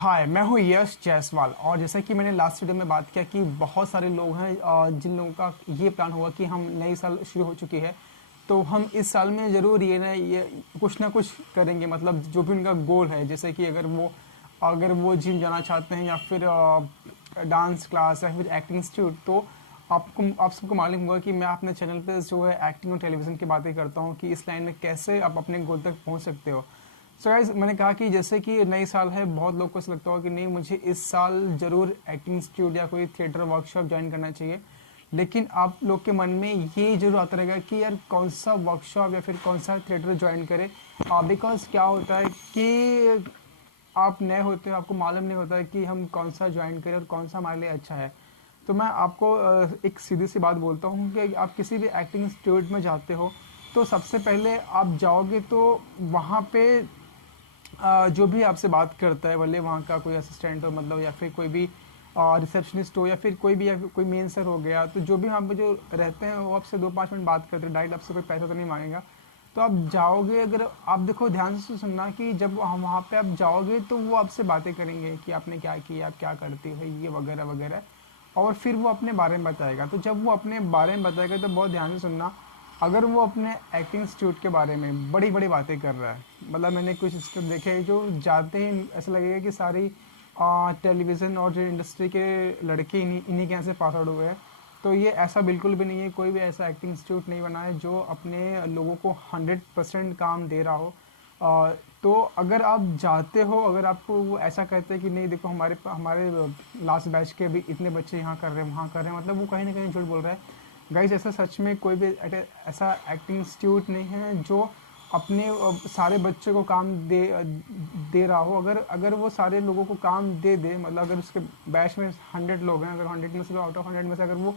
हाय, मैं हूँ यश जायसवाल। और जैसा कि मैंने लास्ट वीडियो में बात किया कि बहुत सारे लोग हैं जिन लोगों का ये प्लान होगा कि हम नई साल शुरू हो चुकी है, तो हम इस साल में ज़रूर ये कुछ ना कुछ करेंगे। मतलब जो भी उनका गोल है, जैसे कि अगर वो जिम जाना चाहते हैं या फिर डांस क्लास या फिर एक्टिंग इंस्टीट्यूट, तो आप सबको मालूम होगा कि मैं अपने चैनल पे जो है एक्टिंग और टेलीविज़न की बातें करता हूँ कि इस लाइन में कैसे आप अपने गोल तक पहुँच सकते हो। सो गाइस, मैंने कहा कि जैसे कि नई साल है, बहुत लोग को ऐसा लगता होगा कि नहीं, मुझे इस साल ज़रूर एक्टिंग इंस्टीट्यूट या कोई थिएटर वर्कशॉप ज्वाइन करना चाहिए। लेकिन आप लोग के मन में ये जरूर आता रहेगा कि यार कौन सा वर्कशॉप या फिर कौन सा थिएटर ज्वाइन करें। बिकॉज क्या होता है कि आप नए होते हो, आपको मालूम नहीं होता है कि हम कौन सा ज्वाइन करें और कौन सा हमारे लिए अच्छा है। तो मैं आपको एक सीधी सी बात बोलता हूँ कि आप किसी भी एक्टिंग इंस्टीट्यूट में जाते हो, तो सबसे पहले आप जाओगे तो वहाँ पे जो भी आपसे बात करता है, भले वहाँ का कोई असिस्टेंट हो, मतलब या फिर कोई भी रिसेप्शनिस्ट हो, या फिर कोई भी, या फिर कोई मेन सर हो गया, तो जो भी वहाँ पे जो रहते हैं वो आपसे 2-5 मिनट बात करते हैं, डायरेक्ट आपसे कोई पैसा तो नहीं मांगेगा। तो आप जाओगे, अगर आप देखो ध्यान से सुनना कि जब हम वहाँ पे आप जाओगे तो वो आपसे बातें करेंगे कि आपने क्या किया, आप क्या करती हो, ये वगैरह वगैरह। और फिर वो अपने बारे में बताएगा। तो जब वो अपने बारे में बताएगा तो बहुत ध्यान से सुनना। अगर वो अपने एक्टिंग इंस्टीट्यूट के बारे में बड़ी बड़ी बातें कर रहा है, मतलब मैंने कुछ इंस्टीट्यूट देखे हैं जो जाते ही ऐसा लगेगा कि सारी टेलीविज़न और जो इंडस्ट्री के लड़के इन्हीं इन्हीं के यहाँ से पास आउट हुए हैं। तो ये ऐसा बिल्कुल भी नहीं है, कोई भी ऐसा एक्टिंग इंस्टीट्यूट नहीं बना है जो अपने लोगों को 100% काम दे रहा हो। अ, तो अगर आप जाते हो, अगर आपको वो ऐसा कहते हैं कि नहीं देखो, हमारे लास्ट बैच के अभी इतने बच्चे यहाँ कर रहे हैं, वहाँ कर रहे हैं, मतलब वो कहीं ना कहीं झूठ बोल रहा है। गाइज, ऐसा सच में कोई भी ऐसा एक्टिंग इंस्टीट्यूट नहीं है जो अपने सारे बच्चे को काम दे रहा हो। अगर अगर वो सारे लोगों को काम दे, मतलब अगर उसके बैच में 100 लोग हैं, अगर 100 में से, आउट ऑफ 100 में से अगर वो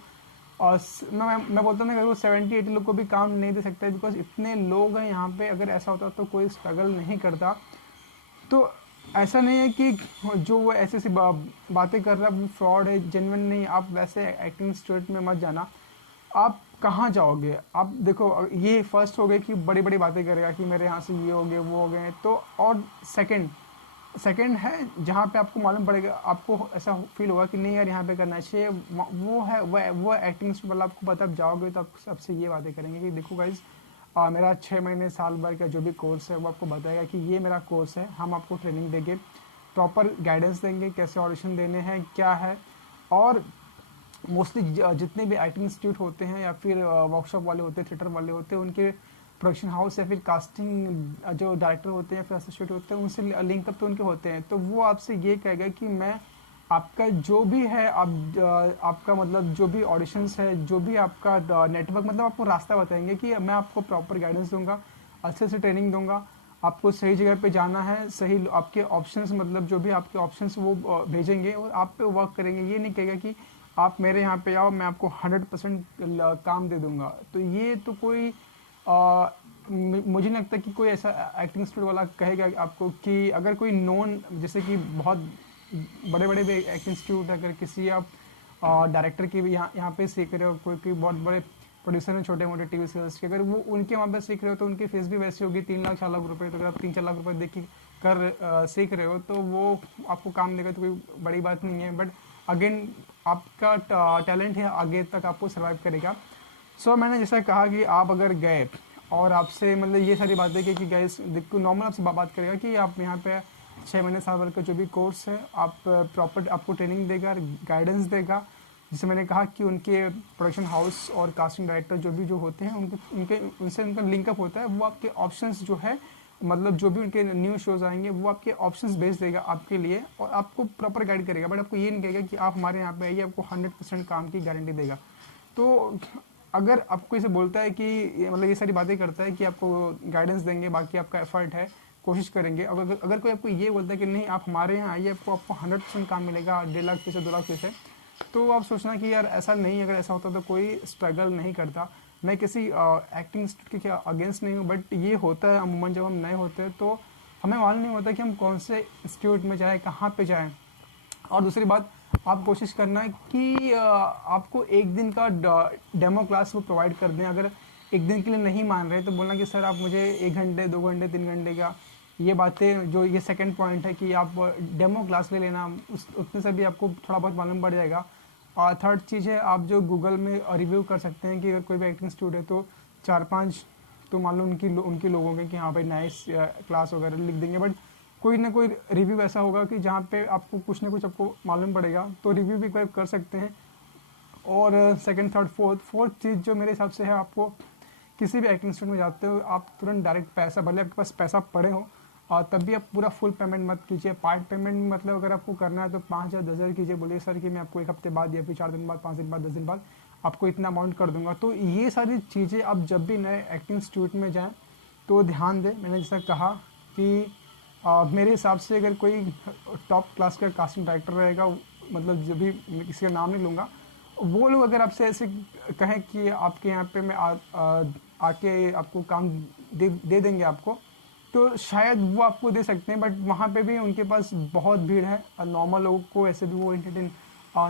मैं बोलता हूँ ना, अगर वो 70-80 लोग को भी काम नहीं दे सकता है, बिकॉज इतने लोग हैं यहाँ पे। अगर ऐसा होता तो कोई स्ट्रगल नहीं करता। तो ऐसा नहीं है कि जो वो ऐसी ऐसी बातें कर रहा है वो फ्रॉड है, जेन्युइन नहीं। आप वैसे एक्टिंग इंस्टीट्यूट में मत जाना। आप कहाँ जाओगे? आप देखो, ये फर्स्ट हो गए कि बड़ी बड़ी बातें करेगा कि मेरे यहाँ से ये हो गए, वो हो गए। तो और सेकंड सेकंड है जहाँ पे आपको मालूम पड़ेगा, आपको ऐसा फील होगा कि नहीं यार यहाँ पे करना चाहिए, वो है वो एक्टिंग वाला। आपको पता, आप जाओगे तो आप सबसे ये बातें करेंगे कि देखो गाइज, मेरा 6 महीने साल भर का जो भी कोर्स है वो आपको बताएगा कि ये मेरा कोर्स है, हम आपको ट्रेनिंग देंगे, प्रॉपर गाइडेंस देंगे, कैसे ऑडिशन देने हैं, क्या है। और मोस्टली जितने भी एक्टिंग इंस्टीट्यूट होते हैं या फिर वर्कशॉप वाले होते हैं, थिएटर वाले होते हैं, उनके प्रोडक्शन हाउस या फिर कास्टिंग जो डायरेक्टर होते हैं या फिर असिस्टेंट होते हैं, उनसे लिंकअप तो उनके होते हैं। तो वो आपसे ये कहेगा कि मैं आपका जो भी है, आपका मतलब जो भी ऑडिशंस है, जो भी आपका नेटवर्क, मतलब आपको रास्ता बताएंगे कि मैं आपको प्रॉपर गाइडेंस दूंगा, अच्छे से ट्रेनिंग दूंगा, आपको सही जगह पे जाना है, सही आपके ऑप्शंस, मतलब जो भी आपके ऑप्शंस वो भेजेंगे और आप पे वर्क करेंगे। ये नहीं कहेगा कि आप मेरे यहाँ पे आओ, मैं आपको 100% काम दे दूंगा। तो ये तो कोई मुझे नहीं लगता कि कोई ऐसा एक्टिंग इंस्टीट्यूट वाला कहेगा आपको कि अगर कोई नॉन, जैसे कि बहुत बड़े बड़े भी एक्टिंग इंस्टीट्यूट, अगर किसी आप डायरेक्टर की भी यहाँ पे सीख रहे हो, कोई बहुत बड़े प्रोड्यूसर हैं छोटे मोटे टीवी सीरियल्स के, अगर वो उनके वहाँ पे सीख रहे हो तो उनकी फीस भी वैसी होगी 3 लाख 4 लाख रुपए। तो अगर आप 3-4 लाख रुपए देख के सीख रहे हो तो वो आपको काम देगा, तो कोई बड़ी बात नहीं है। बट अगेन, आपका टैलेंट है, आगे तक आपको सर्वाइव करेगा। सो मैंने जैसा कहा कि आप अगर गए और आपसे मतलब ये सारी बातें की कि गाइस देखो, नॉर्मल आपसे बात करेगा कि आप यहाँ पे 6 महीने साल भर का जो भी कोर्स है, आप प्रॉपर आपको ट्रेनिंग देगा, गाइडेंस देगा। जैसे मैंने कहा कि उनके प्रोडक्शन हाउस और कास्टिंग डायरेक्टर जो होते हैं, उनके उनके उनसे उनका लिंकअप होता है। वो आपके ऑप्शंस जो है, मतलब जो भी उनके न्यू शोज आएंगे, वो आपके ऑप्शंस भेज देगा आपके लिए और आपको प्रॉपर गाइड करेगा। बट आपको ये नहीं कहेगा कि आप हमारे यहाँ पे आइए, आपको 100% काम की गारंटी देगा। तो अगर आपको इसे बोलता है कि मतलब ये सारी बातें करता है कि आपको गाइडेंस देंगे, बाकी आपका एफर्ट है, कोशिश करेंगे। अगर कोई आपको ये बोलता है कि नहीं आप हमारे यहाँ आइए, आपको आपको 100% काम मिलेगा, 1.5 लाख फीस 2 लाख फीस है, तो आप सोचना कि यार ऐसा नहीं। अगर ऐसा होता तो कोई स्ट्रगल नहीं करता। मैं किसी एक्टिंग इंस्टीट्यूट के अगेंस्ट नहीं हूँ, बट ये होता है अमूमन जब हम नए होते हैं तो हमें मालूम नहीं होता कि हम कौन से इंस्टीट्यूट में जाएँ, कहाँ पे जाएँ। और दूसरी बात, आप कोशिश करना है कि आपको एक दिन का डेमो क्लास वो प्रोवाइड कर दें। अगर एक दिन के लिए नहीं मान रहे तो बोलना कि सर आप मुझे 1 घंटे 2 घंटे 3 घंटे का ये बातें जो ये सेकंड पॉइंट है कि आप डेमो क्लास ले लेना, उस उतने से भी आपको थोड़ा बहुत मालूम पड़ जाएगा। और थर्ड चीज़ है आप जो गूगल में रिव्यू कर सकते हैं कि अगर कोई भी एक्टिंग इंस्टीट्यूट है तो 4-5 तो मान लो उनकी लोगों के कि हाँ भाई नाइस क्लास वगैरह लिख देंगे, बट कोई ना कोई रिव्यू ऐसा होगा कि जहाँ पे आपको कुछ ना कुछ आपको मालूम पड़ेगा, तो रिव्यू भी कर सकते हैं। और सेकंड थर्ड फोर्थ चीज़ जो मेरे हिसाब से है, आपको किसी भी एक्टिंग इंस्टीट्यूट में जाते हो आप तुरंत डायरेक्ट पैसा, भले आपके पास पैसा पड़े हो और तब भी आप पूरा फुल पेमेंट मत कीजिए। पार्ट पेमेंट मतलब अगर आपको करना है तो 5,000 10,000 कीजिए, बोलिए सर कि मैं आपको 1 हफ्ते बाद या फिर 4 दिन बाद, 5 दिन बाद, 10 दिन बाद आपको इतना अमाउंट कर दूंगा। तो ये सारी चीज़ें आप जब भी नए एक्टिंग इंस्टीट्यूट में जाएँ तो ध्यान दें। मैंने जैसा कहा कि मेरे हिसाब से अगर कोई टॉप क्लास का कास्टिंग डायरेक्टर रहेगा, मतलब जब भी, मैं किसी का नाम नहीं लूँगा, वो लोग अगर आपसे ऐसे कहें कि आपके यहाँ पे मैं आके आपको काम दे देंगे आपको, तो शायद वो आपको दे सकते हैं, बट वहाँ पे भी उनके पास बहुत भीड़ है और नॉर्मल लोगों को ऐसे भी वो एंटरटेन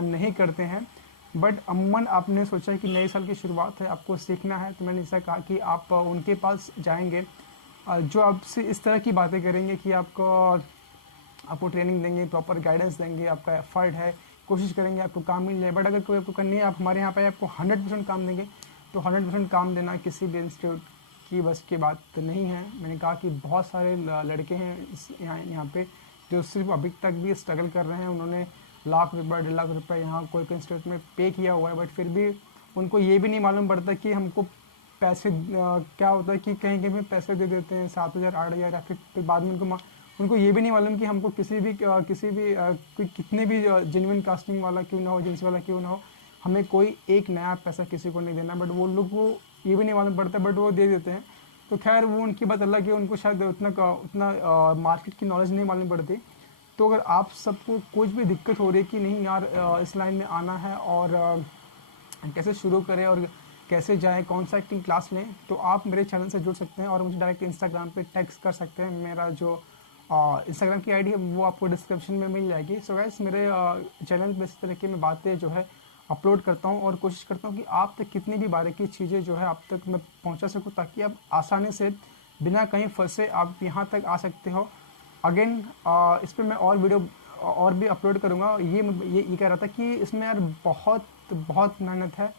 नहीं करते हैं। बट अमूमन आपने सोचा कि नए साल की शुरुआत है, आपको सीखना है, तो मैंने ऐसा कहा कि आप उनके पास जाएंगे जो आपसे इस तरह की बातें करेंगे कि आपको ट्रेनिंग देंगे, प्रॉपर गाइडेंस देंगे, आपका एफर्ट है, कोशिश करेंगे आपको काम मिल जाए। बट अगर कोई आपको करनी है, आप हमारे यहाँ पे आपको 100% काम देंगे, तो 100% काम देना किसी भी इंस्टीट्यूट की बस की बात नहीं है। मैंने कहा कि बहुत सारे लड़के हैं यहाँ पे जो सिर्फ अभी तक भी स्ट्रगल कर रहे हैं, उन्होंने लाख रुपये 1.5 लाख रुपये यहाँ कोई इंस्टीट्यूट में पे किया हुआ है, बट फिर भी उनको ये भी नहीं मालूम पड़ता कि हमको पैसे क्या होता है कि कहीं कहीं पे पैसे दे देते हैं 7,000 8,000, या फिर बाद में उनको ये भी नहीं मालूम कि हमको किसी भी कोई कितने भी जेन्युइन कास्टिंग वाला क्यों ना हो, एजेंसी वाला क्यों ना हो, हमें कोई एक नया पैसा किसी को नहीं देना। बट वो लोग को ये भी नहीं मालूम पड़ता, बट वो दे देते हैं। तो खैर वो उनकी बात अलग है, उनको शायद उतना मार्केट की नॉलेज नहीं मालूम पड़ती। तो अगर आप सबको कुछ भी दिक्कत हो रही है कि नहीं यार इस लाइन में आना है और कैसे शुरू करें और कैसे जाएं, कौन सा एक्टिंग क्लास लें, तो आप मेरे चैनल से जुड़ सकते हैं और मुझे डायरेक्ट इंस्टाग्राम पे टेक्स्ट कर सकते हैं। मेरा जो इंस्टाग्राम की आईडी है वो आपको डिस्क्रिप्शन में मिल जाएगी। सो गाइस, मेरे चैनल पे इस तरह की मैं बातें जो है अपलोड करता हूँ और कोशिश करता हूँ कि आप तक कितनी भी बारीकी चीज़ें जो है आप तक मैं पहुँचा सकूँ, ताकि आप आसानी से बिना कहीं फंसे आप यहाँ तक आ सकते हो। अगेन इस पर मैं और वीडियो और भी अपलोड करूँगा। ये कह रहा था कि इसमें यार बहुत मेहनत है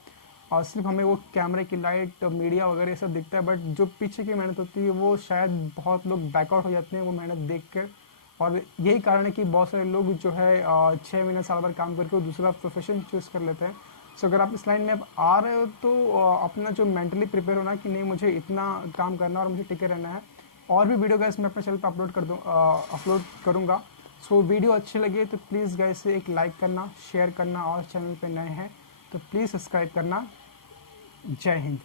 और सिर्फ हमें वो कैमरे की लाइट, मीडिया वगैरह सब दिखता है, बट जो पीछे की मेहनत होती है वो शायद बहुत लोग बैकआउट हो जाते हैं वो मेहनत देख कर। और यही कारण है कि बहुत सारे लोग जो है 6 महीने साल भर काम करके वो दूसरा प्रोफेशन चूज़ कर लेते हैं। सो अगर आप इस लाइन में आ रहे हो तो अपना जो मेंटली प्रिपेयर होना कि नहीं मुझे इतना काम करना और मुझे टिके रहना है। और भी वीडियो गाइस मैं अपने चैनल पर अपलोड करूँगा। सो वीडियो अच्छी लगे तो प्लीज़ गाइस एक लाइक करना, शेयर करना और चैनल पर नए हैं तो प्लीज़ सब्सक्राइब करना। जय हिंद।